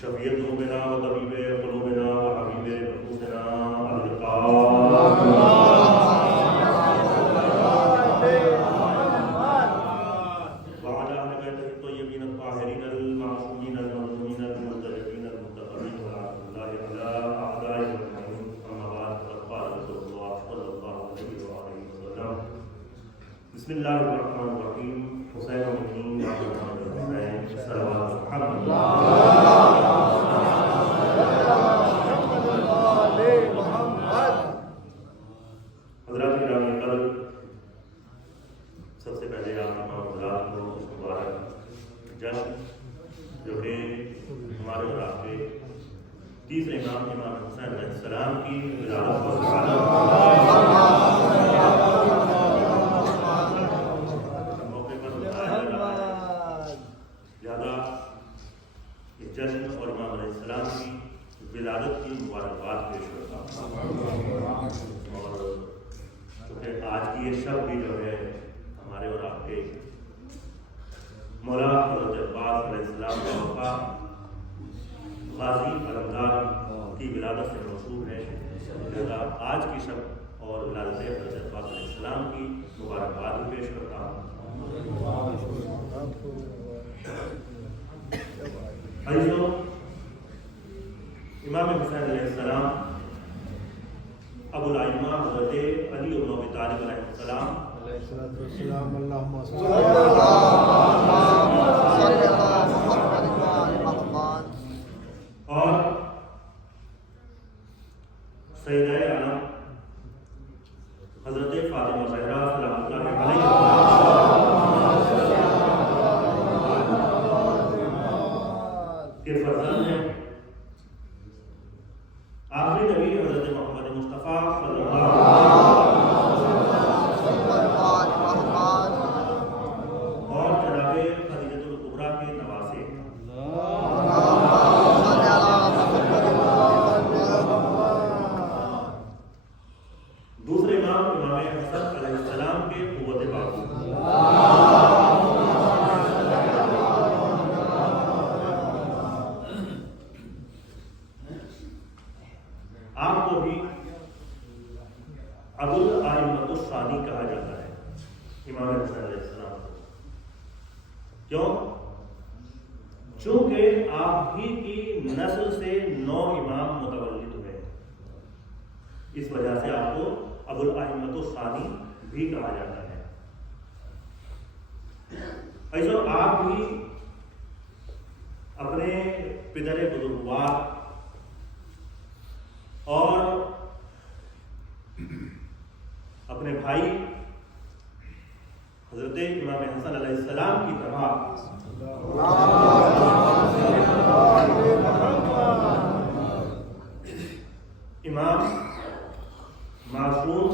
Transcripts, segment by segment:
شفیع ذنوبنا و طبیب قلوبنا و حبیب نفوسنا القاب وعلى أهل بيته الطيبين الطاهرين المعصومين المظلومين المنتجبين المتقربين ورحمة الله على أعدائهم أجمعين. أما بعد فقد قال رسول الله صلى الله عليه وآله وسلم بسم الله الرحمن الرحيم حسين المؤمنين محمد الحسين صلوات محمد حضرات گرامی قدر، سب سے پہلے آپ تمام حضرات کو اس مبارک جشن جو کہ ہمارے اور آپ کے تیسرے امام امام حسین علیہ السلام کی ولادت پر موقع پر بتایا جا رہا ہے، لہذا اس جشن اور امام علیہ السلام کی ولادت کی مبارکباد پیش کرتا ہوں. اور کیونکہ آج کی یہ شب بھی جو ہے ہمارے اور آپ کے مولا حضرت عباس علیہ السلام کا وفا غازی علمدار کی ولادت سے موصول ہے، لہذا آج کی شب اور ولادت حضرت عباس علیہ السلام کی مبارکباد بھی پیش کرتا ہوں. عزیزو، امام حسین علیہ السلام ابو الائمہ حضرت علی بن ابی طالب علیہ السلام اللہم صلی اور سیدہ عالم حضرت فاطمہ زہرا سلام اللہ علیہ کے فرزند ہیں. آخری نبی حضرت محمد مصطفیٰ صلی اللہ علیہ وسلم اور جناب خدیجۃ الکبریٰ کے نواسے. دوسرے امام امام حسن علیہ السلام کے قوت بازو. آپ کو بھی ابو الائمۃ الثانی کہا جاتا ہے امام حسین علیہ السلام کو. کیوں؟ چونکہ آپ ہی کی نسل سے 9 امام متولد ہوئے، اس وجہ سے آپ کو ابو الائمۃ الثانی بھی کہا جاتا ہے. ایسا آپ بھی اپنے پدر بزرگوار اور اپنے بھائی حضرت امام حسن علیہ السلام کی طرح امام معصوم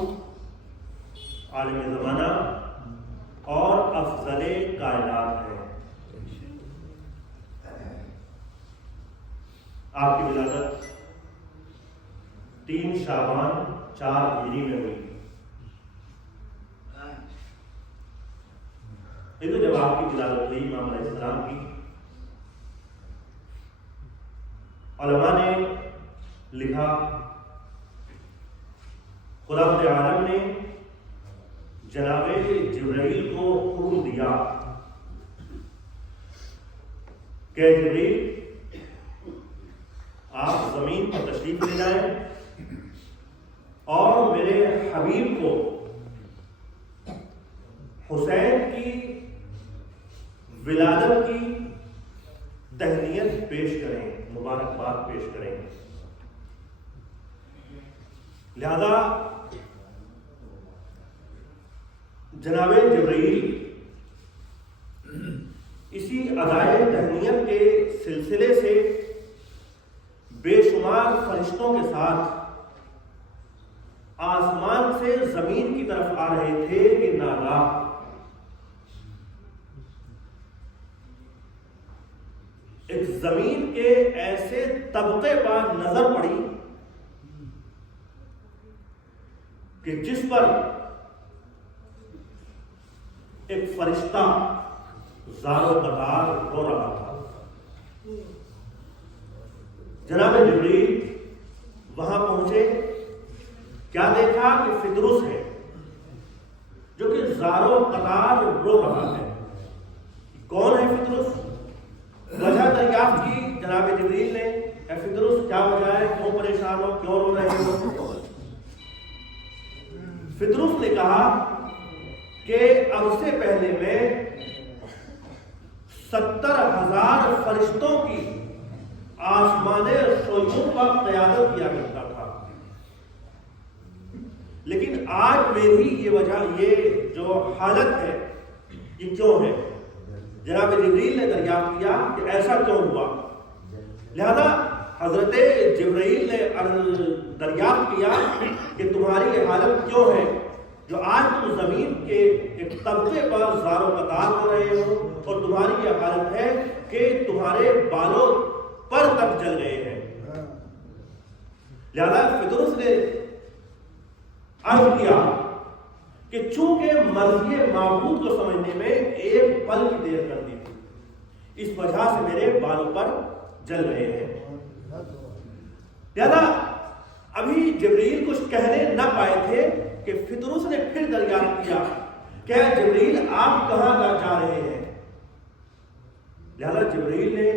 عالم زمانہ اور افضل کائنات ہیں. آپ کی ولادت 3 شعبان 4 ہجری میں ہوئی. تو جب آپ کی ولادت ہوئی امام علیہ السلام کی، علماء نے لکھا خدا عالم نے جناب جبرائیل کو حکم دیا کہ جبرائیل آپ زمین پر تشریف لے جائیں اور میرے حبیب کو حسین کی ولادت کی تہنیت پیش کریں، مبارکباد پیش کریں. لہذا جناب جبرائیل اسی ادائے تہنیت کے سلسلے سے بے شمار فرشتوں کے ساتھ آسمان سے زمین کی طرف آ رہے تھے کہ ناگاہ ایک زمین کے ایسے طبقے پر نظر پڑی کہ جس پر ایک فرشتہ زارو قطار رو رہا تھا۔ جناب جبریل وہاں پہنچے، کیا دیکھا کہ فطرس ہے جو کہ زارو قطار رو رہا ہے۔ کون ہے فطرس؟ وجہ دریافت کی جناب جبریل نے، اے فطرس کیا وجہ ہے، کیوں پریشان ہو، کیوں رو رہے ہو؟ فطرس نے کہا کہ اب سے پہلے میں 70,000 فرشتوں کی آسمان سویوں کا قیادت کیا کرتا تھا، لیکن آج میری یہ وجہ، یہ جو حالت ہے، یہ کیوں ہے؟ جناب جبریل نے دریافت کیا کہ ایسا کیوں ہوا؟ لہذا حضرت جبرائیل نے دریافت کیا کہ تمہاری یہ حالت کیوں ہے جو آج تم زمین کے ایک طبقے پر زارو قطار ہو رہے ہو، اور تمہاری یہ حالت ہے کہ تمہارے بالوں پر تک جل گئے ہیں۔ لہذا فطرس نے عرض کیا کہ چونکہ مرضی معبود کو سمجھنے میں ایک پل کی دیر کر دی تھی، اس وجہ سے میرے بالوں پر جل رہے ہیں۔ لہذا ابھی جبریل کچھ کہنے نہ پائے تھے کہ فطرس نے پھر دریافت کیا کہ جبریل آپ کہاں جا رہے ہیں؟ لہذا جبریل نے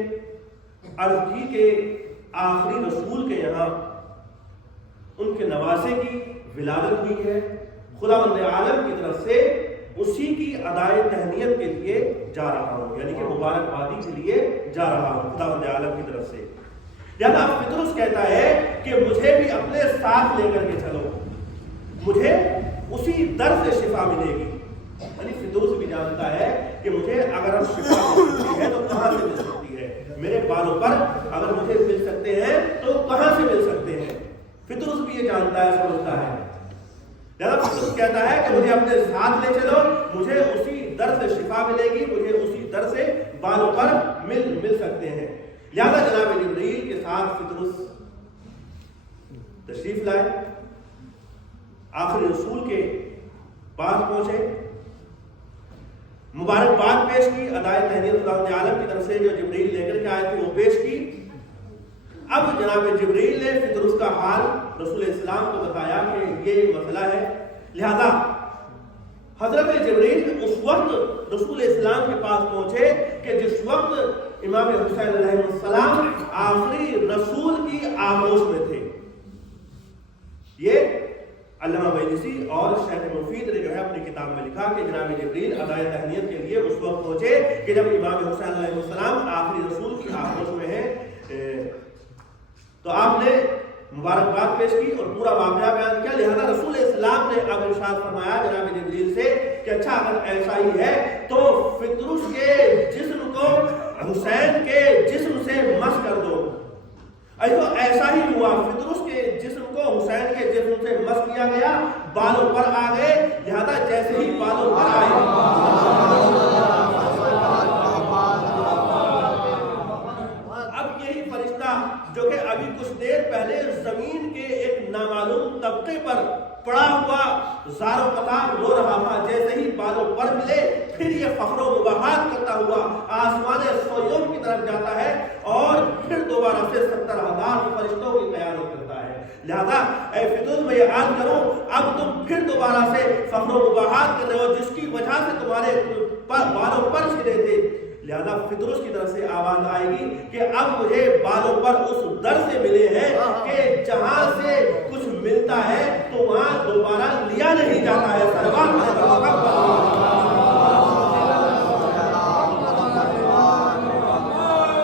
عرض کی کہ آخری رسول کے یہاں ان کے نواسے کی ولادت ہوئی ہے، خداوند عالم کی طرف سے اسی کی ادائے تہنیت کے لیے جا رہا ہوں، یعنی کہ مبارکبادی کے لیے جا رہا ہوں خداوند عالم کی طرف سے۔ لہذا فطرس کہتا ہے کہ مجھے بھی اپنے ساتھ لے کر کے چلو، مجھے اسی در سے شفا ملے گی۔ یعنی فطرس بھی جانتا ہے کہ مجھے اگر اب شفا مل سکتی ہے تو کہاں سے مل سکتی ہے، میرے بالوں پر اگر مجھے مل سکتے ہیں تو کہاں سے مل سکتے ہیں۔ فطرس بھی یہ جانتا ہے، سمجھتا ہے۔ لہذا فطرس کہتا ہے کہ مجھے اپنے ساتھ لے چلو، مجھے اسی در سے شفا ملے گی، مجھے اسی در سے بالوں پر مل سکتے ہیں۔ لہذا جناب جبریل کے ساتھ فطرس تشریف لائے، آخری رسول کے پاس پہنچے، مبارکباد پیش کی، ادائے تہنیت خداوند عالم کی طرف سے جو جبریل لے کر کے آئے تھے وہ پیش کی۔ اب جناب جبریل نے فطرس کا حال رسول اسلام کو بتایا کہ یہ مسئلہ ہے۔ لہذا حضرت جبریل اس وقت رسول اسلام کے پاس پہنچے کہ جس وقت امام حسین علیہ السلام آخری رسول کی آغوش میں تھے۔ یہ علامہ بیلسی اور شیخ مفید نے جو ہے اپنی کتاب میں لکھا کہ جناب جبریل ادائے تہنیت کے لیے اس وقت پہنچے کہ جب امام حسین علیہ السلام آخری رسول کی آغوش میں ہیں۔ تو آپ نے مبارکباد پیش کی اور پورا واقعہ بیان کیا۔ لہذا رسول اسلام نے اب ارشاد فرمایا جناب جبریل سے کہ اچھا اگر ایسا ہی ہے تو فطرس کے جسم کو حسین کے جسم سے مس کر دو۔ ایسا ہی ہوا، فطرس کے جسم کو حسین کے جسم سے مس کیا گیا، بالوں پر آ گئے۔ لہذا جیسے ہی بالوں پر آئے، اب یہی فرشتہ جو کہ ابھی کچھ دیر پہلے زمین کے ایک نامعلوم طبقے پر پڑا ہوا زارو قطار رو رہا تھا، جیسے ہی بالوں پر ملے پھر یہ فخر و مباحات کرتا ہوا آسمان سویوں کی طرف جاتا ہے اور پھر دوبارہ سے 70,000 فرشتوں کی قیادت کرتا ہے۔ لہذا اے فطرس میں یہ عرض کروں، اب تم پھر دوبارہ سے فخر و مباحات کر رہے ہو جس کی وجہ سے تمہارے بالوں پر چھلے تھے۔ لہذا فطرس کی طرف سے آواز آئے گی کہ اب مجھے بالوں پر اس در سے ملے ہیں کہ جہاں سے